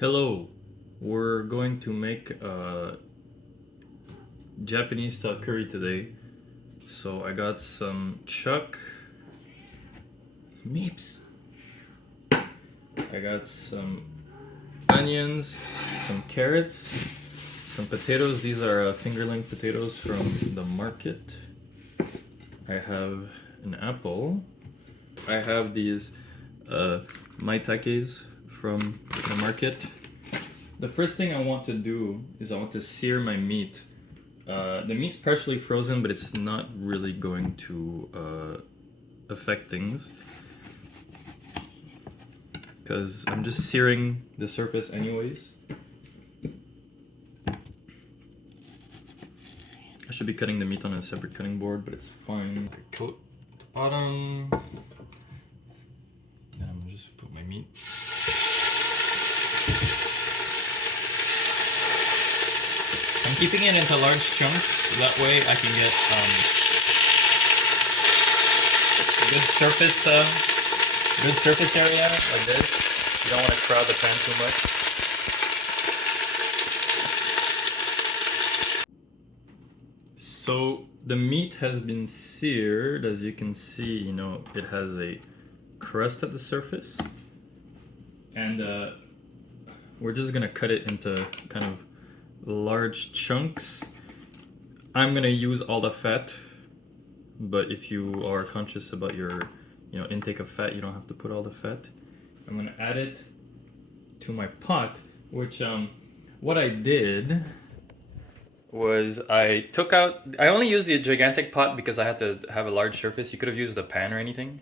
Hello, we're going to make a Japanese style curry today. So I got some chuck meeps. I got some onions, some carrots, some potatoes. These are fingerling potatoes from the market. I have an apple. I have these Maitakes from the market. The first thing I want to do is I want to sear my meat. The meat's partially frozen, but it's not really going to affect things because I'm just searing the surface anyways. I should be cutting the meat on a separate cutting board, but it's fine. Coat the bottom. And I'm gonna just put my meat. I'm keeping it into large chunks, so that way I can get good surface area like this. You don't want to crowd the pan too much. So the meat has been seared. As you can see, it has a crust at the surface, and we're just gonna cut it into kind of large chunks. I'm gonna use all the fat, but if you are conscious about your intake of fat, you don't have to put all the fat. I'm gonna add it to my pot, which what I did was I only used the gigantic pot because I had to have a large surface. You could have used the pan or anything.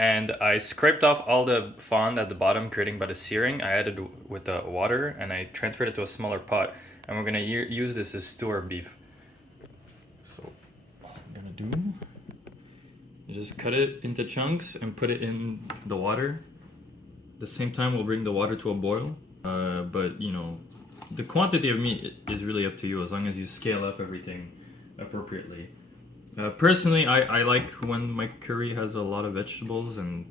And I scraped off all the fond at the bottom, creating by the searing. I added with the water, and I transferred it to a smaller pot. And we're gonna use this to stew our beef. So what I'm gonna do is just cut it into chunks and put it in the water. At the same time, we'll bring the water to a boil. But the quantity of meat is really up to you, as long as you scale up everything appropriately. Personally, I like when my curry has a lot of vegetables and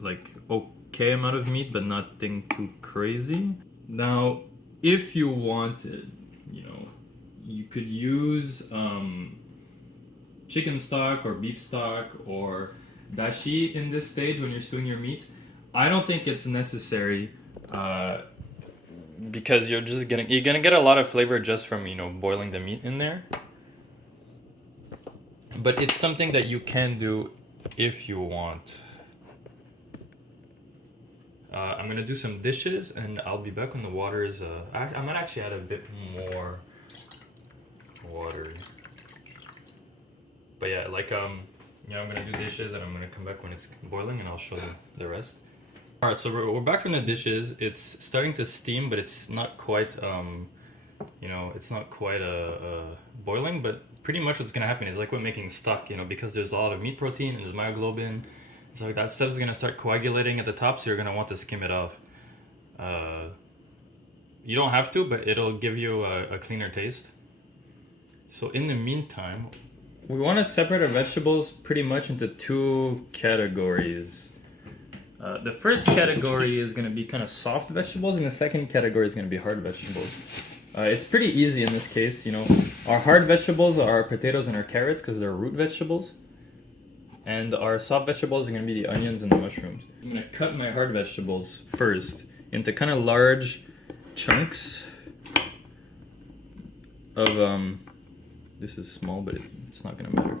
like okay amount of meat, but nothing too crazy. Now, if you wanted, you could use chicken stock or beef stock or dashi in this stage when you're stewing your meat. I don't think it's necessary because you're gonna get a lot of flavor just from boiling the meat in there. But it's something that you can do if you want. I'm gonna do some dishes, and I'll be back when the water is. I might actually add a bit more water. But yeah, I'm gonna do dishes, and I'm gonna come back when it's boiling, and I'll show the rest. All right, so we're back from the dishes. It's starting to steam, but it's not quite. It's not quite boiling, but pretty much what's gonna happen is like when making stock, because there's a lot of meat protein and there's myoglobin, so that stuff's gonna start coagulating at the top, so you're gonna want to skim it off. You don't have to, but it'll give you a cleaner taste. So in the meantime, we want to separate our vegetables pretty much into two categories. The first category is going to be kind of soft vegetables, and the second category is going to be hard vegetables. It's pretty easy in this case, Our hard vegetables are our potatoes and our carrots because they're root vegetables. And our soft vegetables are going to be the onions and the mushrooms. I'm going to cut my hard vegetables first into kind of large chunks of, this is small, but it's not going to matter.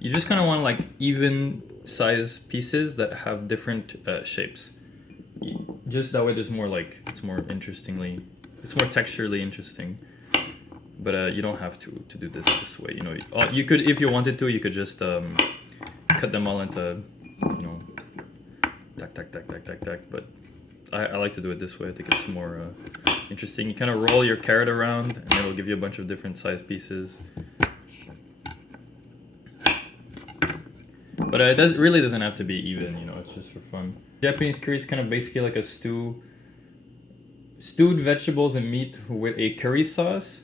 You just kind of want like even size pieces that have different shapes. Just that way there's more it's more texturally interesting. But you don't have to do this way. You could, if you wanted to, you could just cut them all into, tack. But I like to do it this way. I think it's more interesting. You kind of roll your carrot around, and it'll give you a bunch of different size pieces. But it really doesn't have to be even, it's just for fun. Japanese curry is kind of basically like a stewed vegetables and meat with a curry sauce.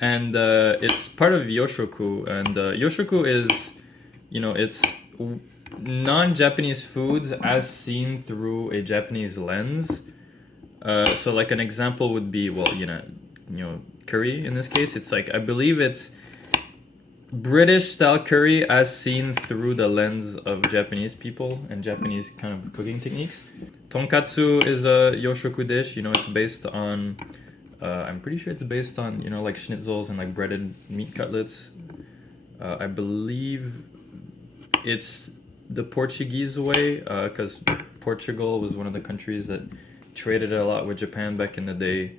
And it's part of yoshoku. And yoshoku is, it's non-Japanese foods as seen through a Japanese lens. So like an example would be, well, curry in this case. It's like, I believe it's British style curry as seen through the lens of Japanese people and Japanese kind of cooking techniques. Tonkatsu is a yoshoku dish. It's based on, I'm pretty sure it's based on, like schnitzels and like breaded meat cutlets. I believe it's the Portuguese way, because Portugal was one of the countries that traded a lot with Japan back in the day.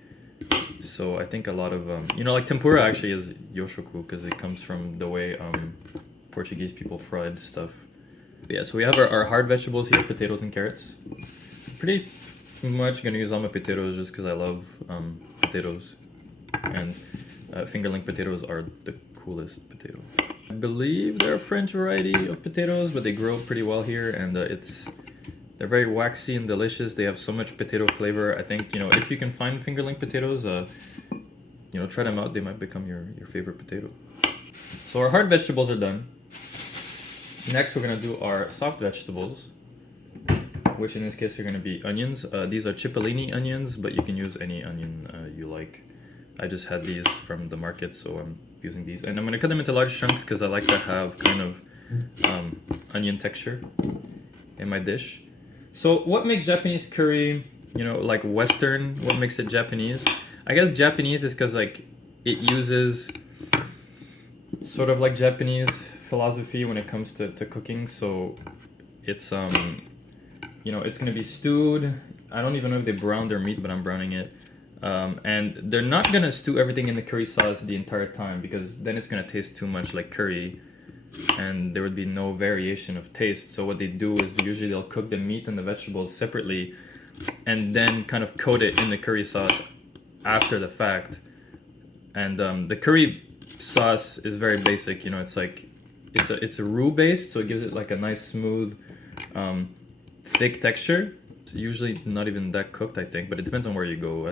So I think a lot of like tempura actually is yoshoku because it comes from the way Portuguese people fried stuff. But yeah, so we have our hard vegetables here: potatoes and carrots. Pretty much gonna use all my potatoes just because I love potatoes, and fingerling potatoes are the coolest potato. I believe they're a French variety of potatoes, but they grow pretty well here, and they're very waxy and delicious. They have so much potato flavor. I think, if you can find fingerling potatoes, try them out. They might become your favorite potato. So our hard vegetables are done. Next, we're gonna do our soft vegetables, which in this case are gonna be onions. These are Cippolini onions, but you can use any onion you like. I just had these from the market, so I'm using these. And I'm gonna cut them into large chunks because I like to have kind of onion texture in my dish. So what makes Japanese curry, like Western, what makes it Japanese? I guess Japanese is because like it uses sort of like Japanese philosophy when it comes to cooking. So it's it's gonna be stewed. I don't even know if they brown their meat, but I'm browning it. And they're not gonna stew everything in the curry sauce the entire time because then it's gonna taste too much like curry and there would be no variation of taste. So what they do is usually they'll cook the meat and the vegetables separately and then kind of coat it in the curry sauce after the fact. And the curry sauce is very basic, it's like it's a roux based, so it gives it like a nice smooth thick texture. It's usually not even that cooked, I think, but it depends on where you go.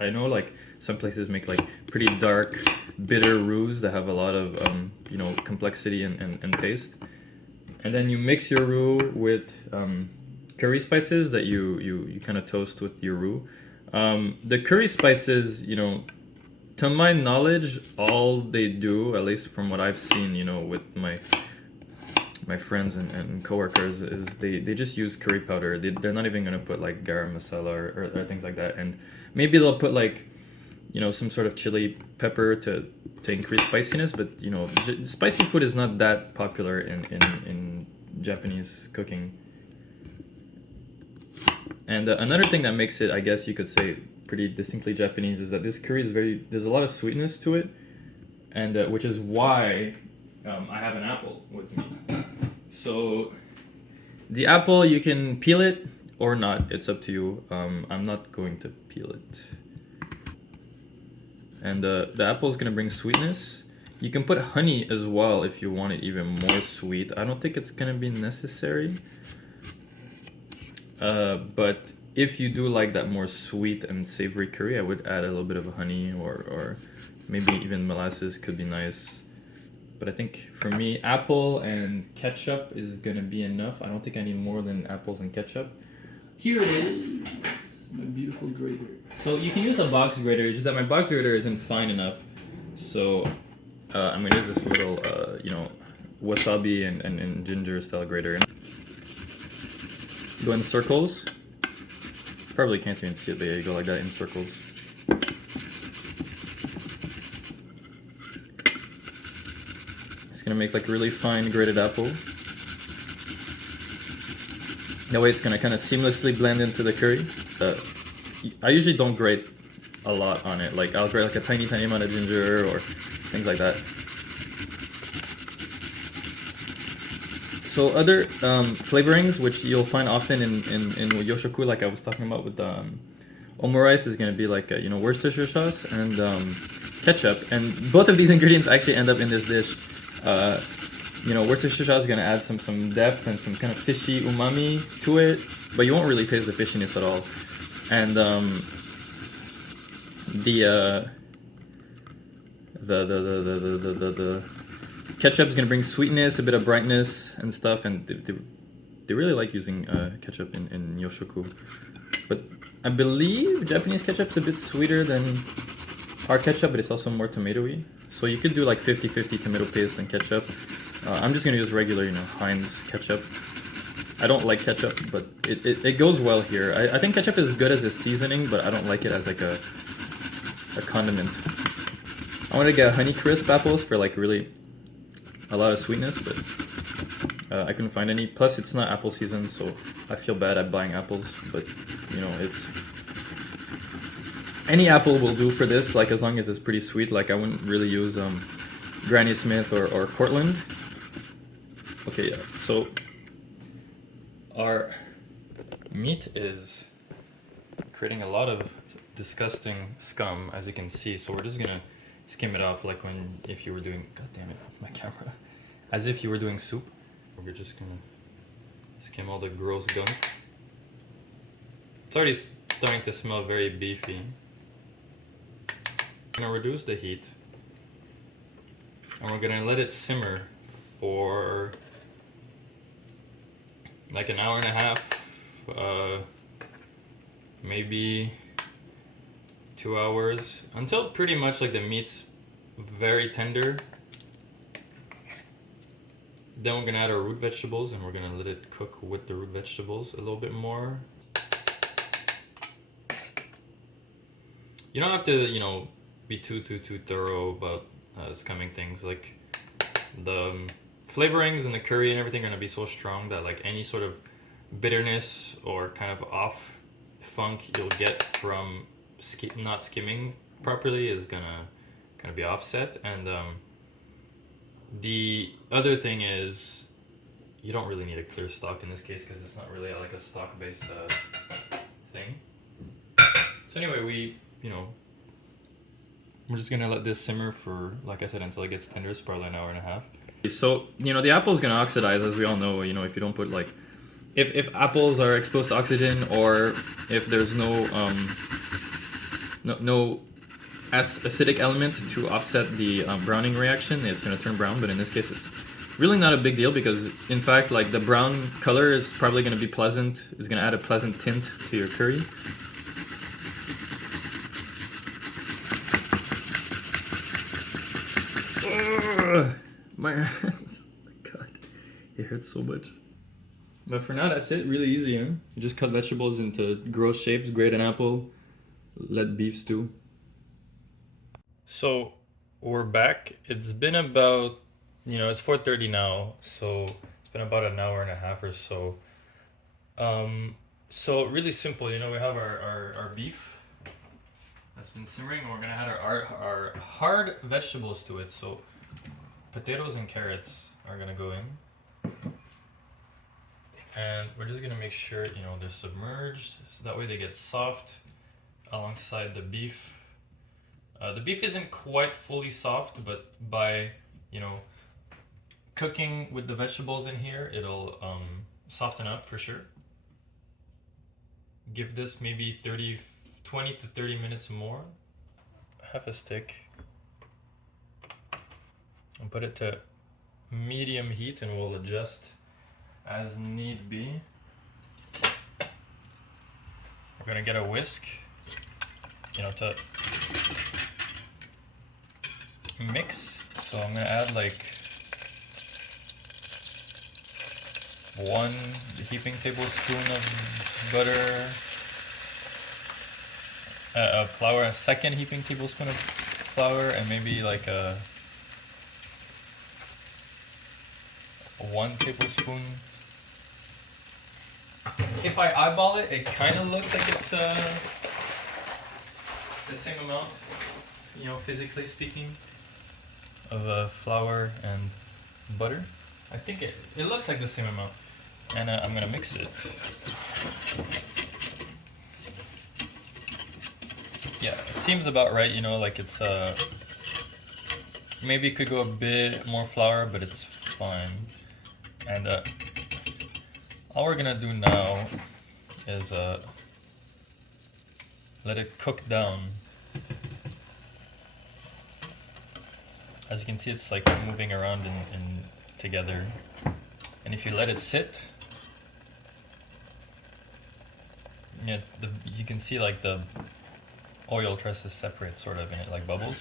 I know like some places make like pretty dark, bitter roux that have a lot of complexity and taste. And then you mix your roux with curry spices that you kind of toast with your roux. The curry spices, to my knowledge, all they do, at least from what I've seen, with my friends and coworkers, is they just use curry powder. They're not even gonna put like Garam Masala or things like that. And maybe they'll put like some sort of chili pepper to increase spiciness, but spicy food is not that popular in Japanese cooking. And another thing that makes it, I guess you could say, pretty distinctly Japanese is that this curry is there's a lot of sweetness to it, and which is why I have an apple with me. So the apple, you can peel it or not, it's up to you. I'm not going to peel it. And the apple is going to bring sweetness. You can put honey as well if you want it even more sweet. I don't think it's going to be necessary. But if you do like that more sweet and savory curry, I would add a little bit of honey or maybe even molasses could be nice. But I think for me, apple and ketchup is gonna be enough. I don't think I need more than apples and ketchup. Here it is, my beautiful grater. So you can use a box grater, it's just that my box grater isn't fine enough. So I'm gonna use this little, wasabi and ginger style grater. Go in circles. Probably can't even see it, there you go, like that, in circles. Gonna make like really fine grated apple. That way it's gonna kind of seamlessly blend into the curry. I usually don't grate a lot on it. Like I'll grate like a tiny amount of ginger or things like that. So other flavorings which you'll find often in yoshoku, like I was talking about with the omurice, is gonna be like Worcestershire sauce and ketchup. And both of these ingredients actually end up in this dish. Worcestershire sauce is gonna add some depth and some kind of fishy umami to it, but you won't really taste the fishiness at all. And the Ketchup is gonna bring sweetness, a bit of brightness and stuff, and they really like using ketchup in yoshoku. But I believe Japanese ketchup's a bit sweeter than our ketchup, but it's also more tomatoey. So you could do like 50-50 tomato paste and ketchup. I'm just gonna use regular, you know, Heinz ketchup. I don't like ketchup, but it goes well here. I think ketchup is good as a seasoning, but I don't like it as like a condiment. I wanted to get Honeycrisp apples for like really a lot of sweetness, but I couldn't find any. Plus, it's not apple season, so I feel bad at buying apples. But you know, it's any apple will do for this. Like as long as it's pretty sweet. Like I wouldn't really use Granny Smith or Cortland. Okay, yeah. So our meat is creating a lot of disgusting scum, as you can see. So we're just gonna skim it off, like if you were doing. God damn it, my camera. As if you were doing soup. We're just gonna skim all the gross gunk. It's already starting to smell very beefy. We're gonna reduce the heat, and we're gonna let it simmer for like an hour and a half, maybe 2 hours, until pretty much like the meat's very tender. Then we're gonna add our root vegetables, and we're gonna let it cook with the root vegetables a little bit more. You don't have to, you know, be too thorough about scumming things. Like the flavorings and the curry and everything are gonna be so strong that like any sort of bitterness or kind of off funk you'll get from not skimming properly is gonna kind of be offset. And the other thing is you don't really need a clear stock in this case because it's not really like a stock based thing. So anyway, we're just gonna let this simmer for, like I said, until it gets tender. It's probably an hour and a half. So, you know, the apple is gonna oxidize, as we all know. You know, if you don't put like, if apples are exposed to oxygen, or if there's no acidic element to offset the browning reaction, it's gonna turn brown. But in this case, it's really not a big deal because, in fact, like the brown color is probably gonna be pleasant. It's gonna add a pleasant tint to your curry. My hands, God, it hurts so much. But for now, that's it. Really easy, huh? You just cut vegetables into gross shapes, grate an apple, let beef stew. So we're back. It's been about, it's 4:30 now, so it's been about an hour and a half or so. So really simple. We have our beef that's been simmering, and we're gonna add our hard vegetables to it. So potatoes and carrots are gonna go in, and we're just gonna make sure they're submerged, so that way they get soft alongside the beef. The beef isn't quite fully soft, but by cooking with the vegetables in here, it'll soften up for sure. Give this maybe 20 to 30 minutes more, half a stick, and put it to medium heat, and we'll adjust as need be. We're gonna get a whisk, to mix. So I'm gonna add like 1 heaping tablespoon of butter, flour, a 2nd heaping tablespoon of flour, and maybe like a 1 tablespoon. If I eyeball it, it kind of looks like it's the same amount, physically speaking, of flour and butter. I think it looks like the same amount, and I'm gonna mix it. Yeah, it seems about right. Like it's maybe it could go a bit more flour, but it's fine. And all we're gonna do now is let it cook down As you can see, it's like moving around in together. And if you let it sit, yeah, you can see like the oil tries to separate sort of and it like bubbles.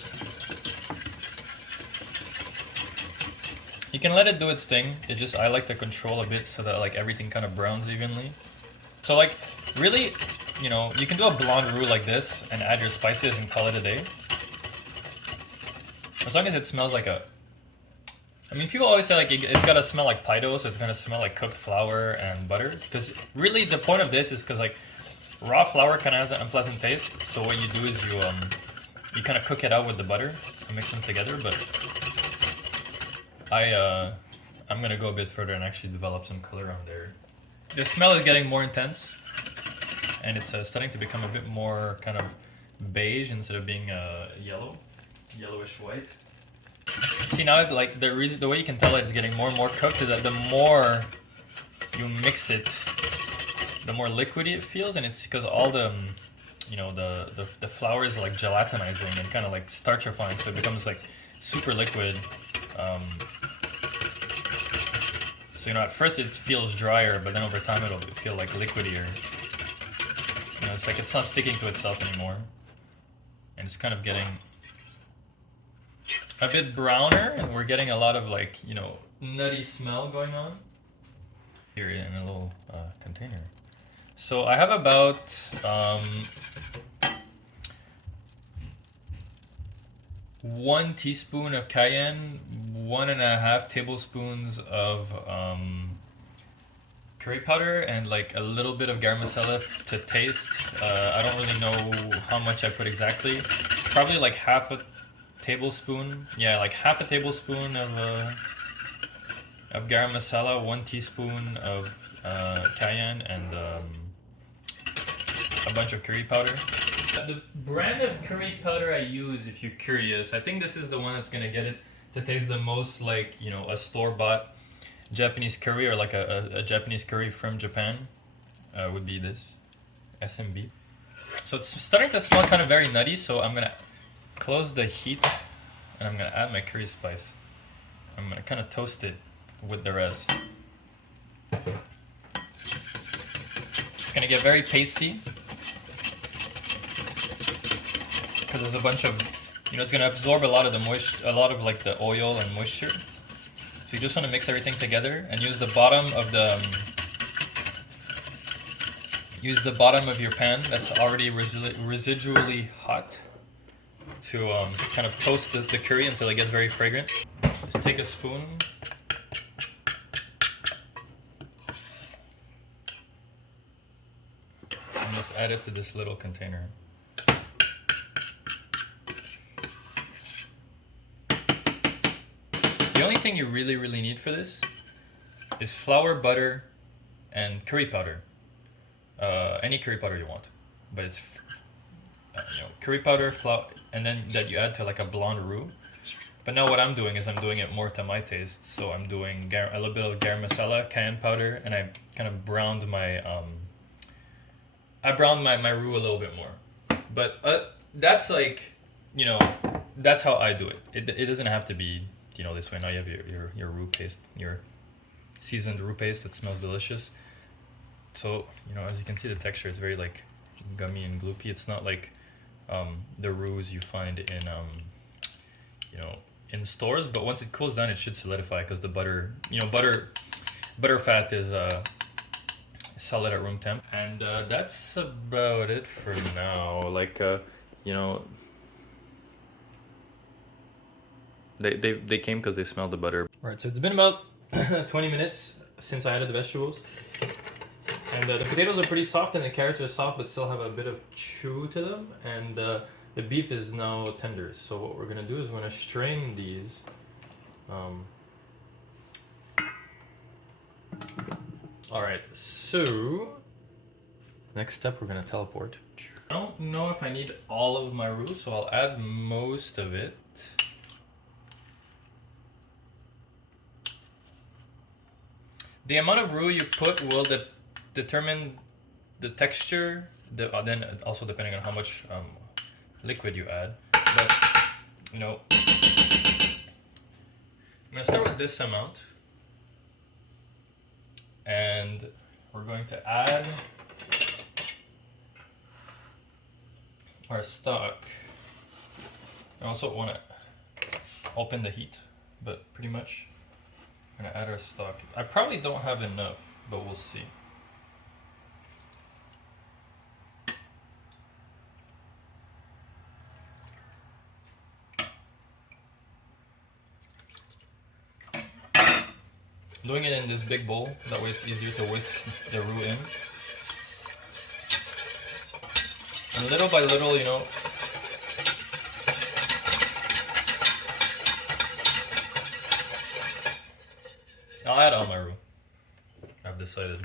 You can let it do its thing. I like to control a bit so that like everything kind of browns evenly. So like really, you know, you can do a blonde roux like this and add your spices and call it a day. As long as it smells like a... I mean, people always say like it's gotta smell like Play-Doh, so it's gonna smell like cooked flour and butter. Because really the point of this is because like raw flour kind of has an unpleasant taste. So what you do is you kind of cook it out with the butter and mix them together. But I'm gonna go a bit further and actually develop some color on there. The smell is getting more intense, and it's starting to become a bit more kind of beige instead of being yellowish white. See now, like the way you can tell it's getting more and more cooked is that the more you mix it, the more liquidy it feels, and it's because all the the flour is like gelatinizing and kind of like starchifying, so it becomes like super liquid. So you know, at first it feels drier, but then over time it'll feel like liquidier. You know, it's like it's not sticking to itself anymore, and it's kind of getting a bit browner, and we're getting a lot of like, you know, nutty smell going on here in a little container. So I have about 1 teaspoon of cayenne, 1.5 tablespoons of curry powder, and like a little bit of garam masala to taste. I don't really know how much I put exactly. Probably like half a tablespoon. Yeah, like half a tablespoon of garam masala, 1 teaspoon of cayenne, and a bunch of curry powder. The brand of curry powder I use, if you're curious, I think this is the one that's gonna get it to taste the most like, you know, a store-bought Japanese curry, or like a Japanese curry from Japan. Would be this SMB. So it's starting to smell kind of very nutty, so I'm gonna close the heat and I'm gonna add my curry spice. I'm gonna kind of toast it with the rest. It's gonna get very pasty because there's a bunch of, you know, it's gonna absorb a lot of the moisture, a lot of like the oil and moisture. So you just want to mix everything together and use the bottom of your pan that's already residually hot to kind of toast the curry until it gets very fragrant. Just take a spoon and just add it to this little container. The only thing you really need for this is flour, butter, and curry powder. Any curry powder you want, but it's you know, curry powder, flour, and then that you add to like a blonde roux. But now what I'm doing is I'm doing it more to my taste. So I'm doing a little bit of garam masala, cayenne powder, and I kind of browned my my roux a little bit more. But that's like, you know, that's how I do it. It doesn't have to be, you know, this way. Now you have your roux paste, your seasoned roux paste that smells delicious. So, you know, as you can see, the texture is very like gummy and gloopy. It's not like the roux you find in you know, in stores, but once it cools down it should solidify because the butter, you know, butter fat is solid at room temp. And that's about it for now. Like you know, they came because they smelled the butter. All right, so it's been about 20 minutes since I added the vegetables. And the potatoes are pretty soft and the carrots are soft but still have a bit of chew to them. And the beef is now tender. So what we're going to do is we're going to strain these. Alright, so next step we're going to teleport. I don't know if I need all of my roux, so I'll add most of it. The amount of roux you put will determine the texture, then also depending on how much liquid you add. But, you know, I'm gonna start with this amount, and we're going to add our stock. I also want to open the heat, but pretty much we're gonna add our stock. I probably don't have enough, but we'll see. Doing it in this big bowl, that way it's easier to whisk the roux in. And little by little, you know, I'll add all my roux, I've decided.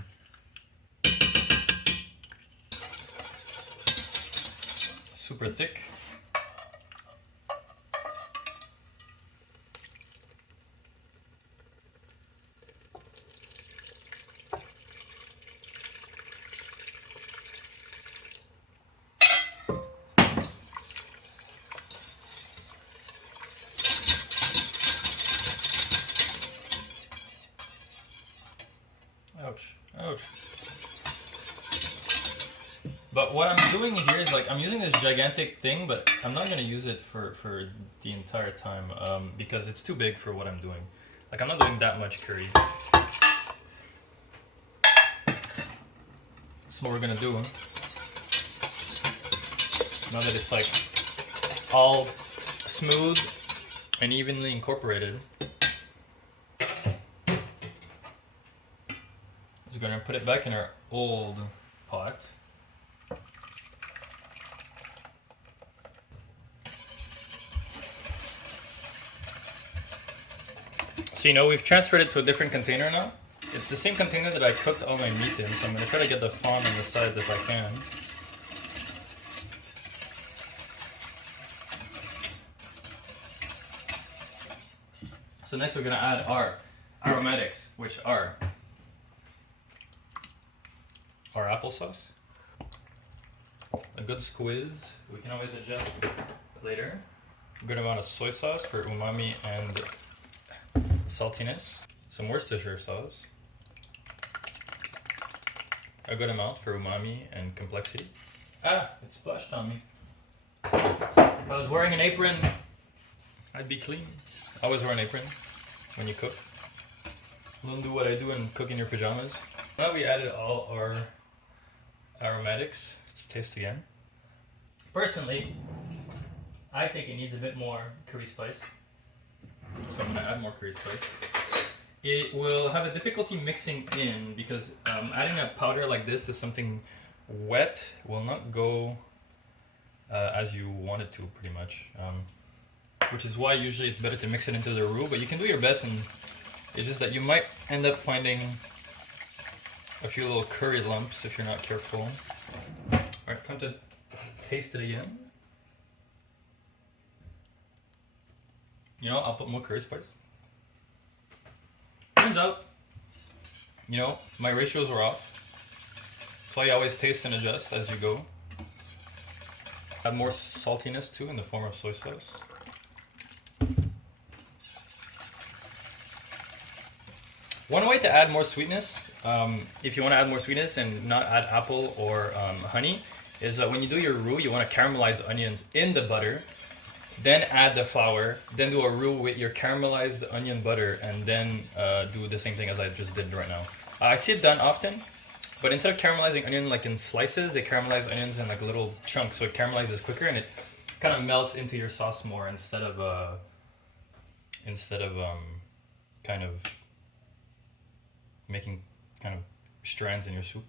Super thick. Ouch, ouch. But what I'm doing here is like, I'm using this gigantic thing, but I'm not gonna use it for the entire time because it's too big for what I'm doing. Like, I'm not doing that much curry. That's what we're gonna do. Now that it's like all smooth and evenly incorporated, we're gonna put it back in our old pot. So you know, we've transferred it to a different container now. It's the same container that I cooked all my meat in, so I'm gonna try to get the fond on the sides if I can. So next we're gonna add our aromatics, which are our applesauce, a good squeeze. We can always adjust later. A good amount of soy sauce for umami and saltiness. Some Worcestershire sauce. A good amount for umami and complexity. Ah, it splashed on me. If I was wearing an apron, I'd be clean. Always wear an apron when you cook. Don't do what I do and cook in your pajamas. Now we added all our aromatics. Let's taste again. Personally, I think it needs a bit more curry spice. So I'm gonna add more curry spice. It will have a difficulty mixing in because adding a powder like this to something wet will not go as you want it to, pretty much. Which is why usually it's better to mix it into the roux, but you can do your best, and it's just that you might end up finding a few little curry lumps if you're not careful. Alright, time to taste it again. You know, I'll put more curry spice. Turns out, you know, my ratios are off. So you always taste and adjust as you go. Add more saltiness too in the form of soy sauce. One way to add more sweetness, if you want to add more sweetness and not add apple or honey, is when you do your roux, you want to caramelize onions in the butter, then add the flour, then do a roux with your caramelized onion butter, and then do the same thing as I just did right now. I see it done often, but instead of caramelizing onion like in slices, they caramelize onions in like little chunks, so it caramelizes quicker and it kind of melts into your sauce more instead of kind of making kind of strands in your soup.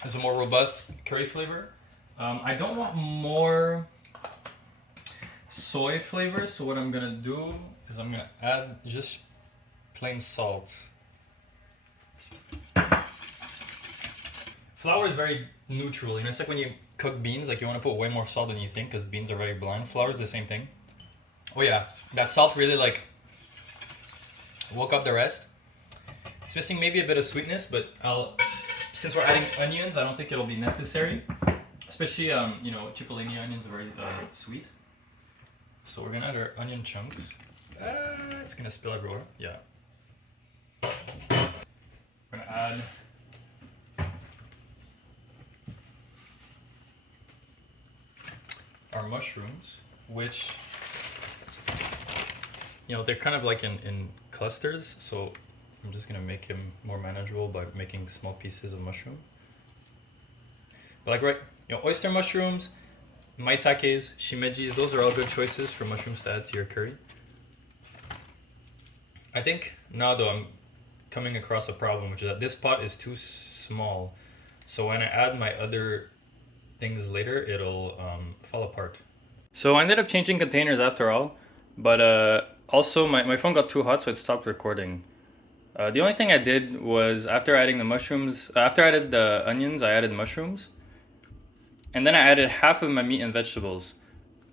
Has a more robust curry flavor. I don't want more soy flavor, so what I'm gonna do is I'm gonna add just plain salt. Flour is very neutral, you know, it's like when you cook beans, like you want to put way more salt than you think because beans are very bland. Flour is the same thing. Oh yeah, that salt really like woke up the rest. It's missing maybe a bit of sweetness, but since we're adding onions, I don't think it'll be necessary. Especially, you know, Cippolini onions are very sweet. So we're gonna add our onion chunks. It's gonna spill everywhere. Yeah. We're gonna add our mushrooms, which, you know, they're kind of like in clusters, so I'm just gonna make him more manageable by making small pieces of mushroom. But like, right, you know, oyster mushrooms, maitakes, shimejis, those are all good choices for mushrooms to add to your curry. I think now though I'm coming across a problem, which is that this pot is too small. So when I add my other things later, it'll fall apart. So I ended up changing containers after all, but also my phone got too hot, so it stopped recording. The only thing I did was after adding the mushrooms, after I added the onions, I added mushrooms. And then I added half of my meat and vegetables.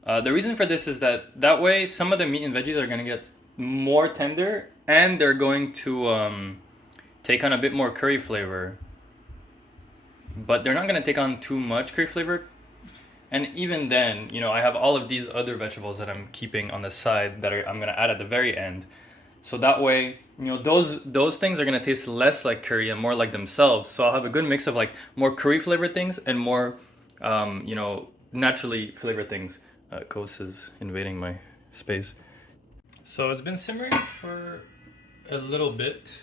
The reason for this is that way some of the meat and veggies are going to get more tender and they're going to take on a bit more curry flavor. But they're not going to take on too much curry flavor. And even then, you know, I have all of these other vegetables that I'm keeping on the side that I'm going to add at the very end. So that way, you know, those things are going to taste less like curry and more like themselves. So I'll have a good mix of like more curry flavored things and more, you know, naturally flavored things. Ghost is invading my space. So it's been simmering for a little bit.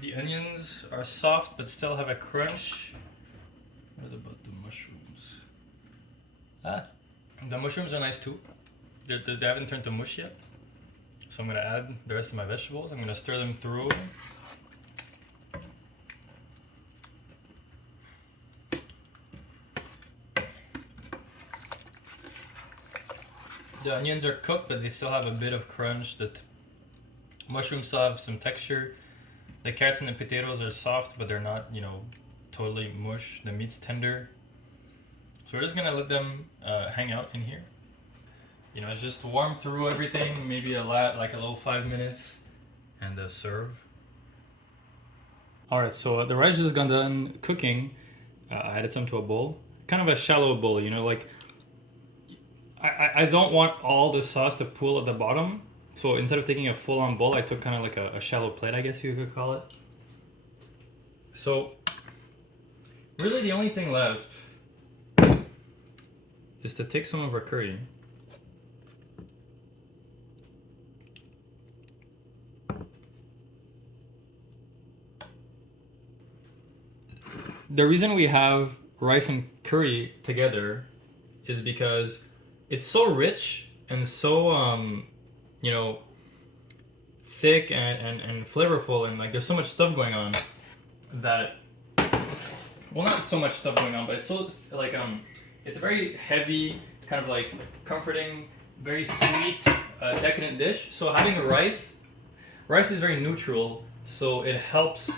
The onions are soft but still have a crunch. What about the mushrooms? The mushrooms are nice too. They haven't turned to mush yet. So I'm gonna add the rest of my vegetables. I'm gonna stir them through. The onions are cooked, but they still have a bit of crunch. The mushrooms still have some texture. The carrots and the potatoes are soft, but they're not, you know, totally mush. The meat's tender. So we're just gonna let them hang out in here. You know, it's just warm through everything, maybe like a little 5 minutes, and serve. All right, so the rice just got done cooking. I added some to a bowl, kind of a shallow bowl. You know, like I don't want all the sauce to pool at the bottom. So instead of taking a full-on bowl, I took kind of like a shallow plate, I guess you could call it. So really the only thing left is to take some of our curry. The reason we have rice and curry together is because it's so rich and so you know, thick and flavorful, and like there's so much stuff going on that, well, not so much stuff going on, but it's so like it's a very heavy, kind of like comforting, very sweet, decadent dish. So having rice is very neutral, so it helps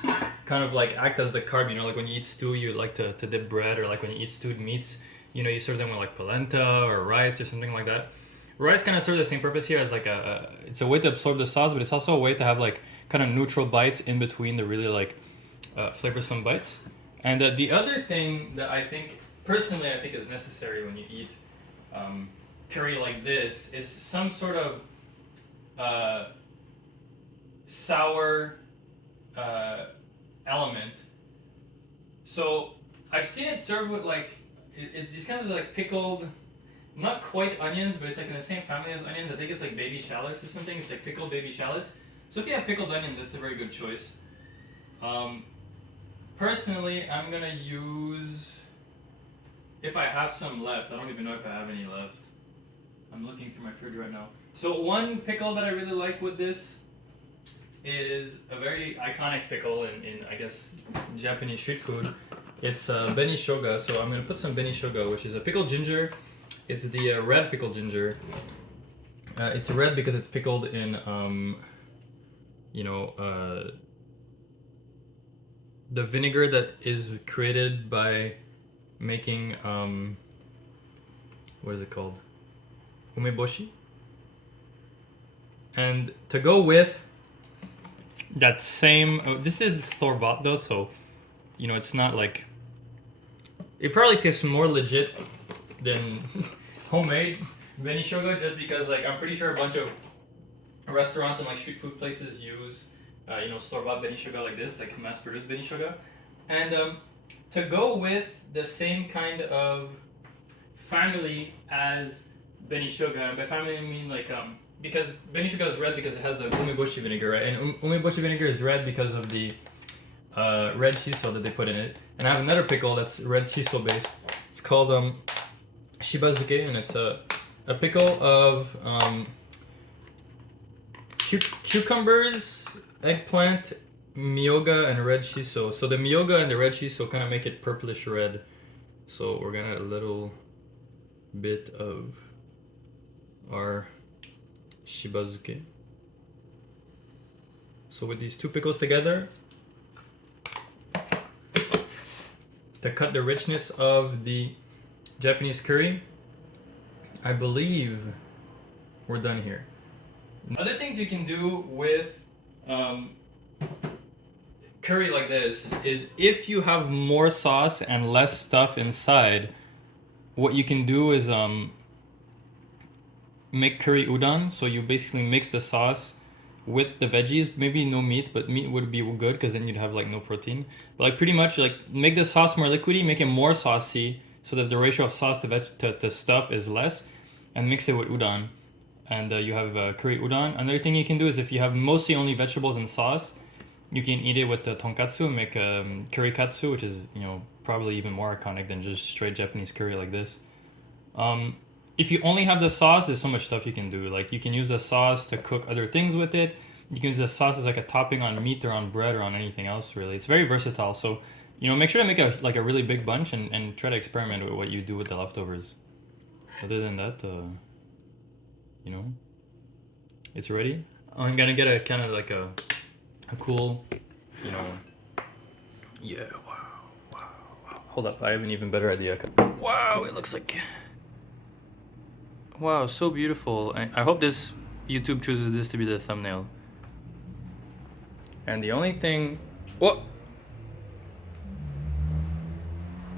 kind of like act as the carb. You know, like when you eat stew, you like to dip bread, or like when you eat stewed meats, you know, you serve them with like polenta or rice or something like that. Rice kind of serves the same purpose here as like it's a way to absorb the sauce, but it's also a way to have like kind of neutral bites in between the really like flavorsome bites. And the other thing that I think, personally, I think is necessary when you eat curry like this is some sort of sour element. So I've seen it served with like, it's these kinds of like pickled, not quite onions, but it's like in the same family as onions. I think it's like baby shallots or something. It's like pickled baby shallots. So if you have pickled onions, that's a very good choice. Personally, I'm gonna use, if I have some left, I don't even know if I have any left. I'm looking through my fridge right now. So one pickle that I really like with this is a very iconic pickle in I guess, Japanese street food. It's Benishoga. So I'm gonna put some Benishoga, which is a pickled ginger. It's the red pickled ginger. It's red because it's pickled in, you know, the vinegar that is created by making, what is it called? Umeboshi. And to go with that same, this is store-bought though, so, you know, it's not like, it probably tastes more legit than homemade Benishoga, just because like I'm pretty sure a bunch of restaurants and like street food places use, you know, store-bought Benishoga like this, like mass-produced Benishoga. And to go with the same kind of family as Benishoga, and by family I mean like because Benishoga is red because it has the umeboshi vinegar, right? And umeboshi vinegar is red because of the red shiso that they put in it. And I have another pickle that's red shiso based. It's called Shibazuke, and it's a pickle of cucumbers, eggplant, miyoga, and red shiso. So the miyoga and the red shiso kind of make it purplish red. So we're gonna add a little bit of our Shibazuke. So with these two pickles together, to cut the richness of the Japanese curry, I believe we're done here. Other things you can do with curry like this is if you have more sauce and less stuff inside, what you can do is make curry udon. So you basically mix the sauce with the veggies, maybe no meat, but meat would be good because then you'd have like no protein. But like pretty much like make the sauce more liquidy, make it more saucy so that the ratio of sauce to stuff is less, and mix it with udon, and you have curry udon. Another thing you can do is if you have mostly only vegetables and sauce, you can eat it with the tonkatsu, make curry katsu, which is, you know, probably even more iconic than just straight Japanese curry like this. If you only have the sauce, there's so much stuff you can do. Like you can use the sauce to cook other things with it. You can use the sauce as like a topping on meat or on bread or on anything else, really. It's very versatile. So, you know, make sure to make a really big bunch and try to experiment with what you do with the leftovers. Other than that, you know, it's ready. I'm gonna get a kind of like a cool, you know, yeah, wow. Hold up, I have an even better idea. Wow, it looks like, wow, so beautiful. I hope this YouTube chooses this to be the thumbnail. And the only thing, whoa,